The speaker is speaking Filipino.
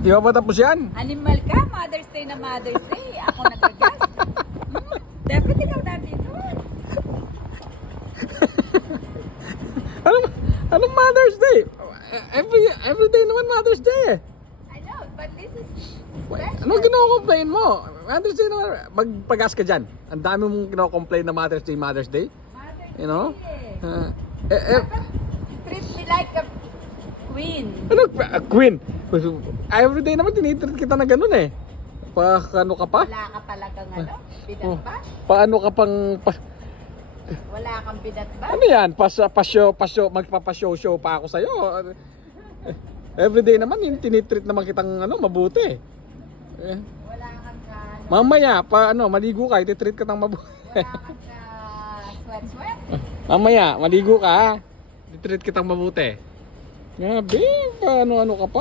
Di ba pa tapos yan? Animal ka, Mother's Day na Mother's Day. Ako nagagas. Dapat ikaw nandito. Anong Mother's Day? Every day naman Mother's Day eh. I know, but this is Ano kino-complain mo? Mother's Day naman. Magpagas ka dyan. Ang dami mong kino-complain na Mother's Day, Mother's Day. Mother's You know? Day. Treat me like a queen. Ano? Queen. Every day naman tinitreat kita na ganun eh. Ano ka pa? Wala ka talagang ano? Bidat Oh. ba? Paano ka pang... Wala kang bidat ba? Ano yan? Magpapashow pa ako sa'yo. Everyday naman, yung tinitreat naman kitang mabuti. Eh, Wala kang ka, ano, mamaya, maligo ka, ititreat ka ng mabuti. wala kang ka sweat. Mamaya, maligo ka, ititreat kitang mabuti. Grabe, paano ka pa?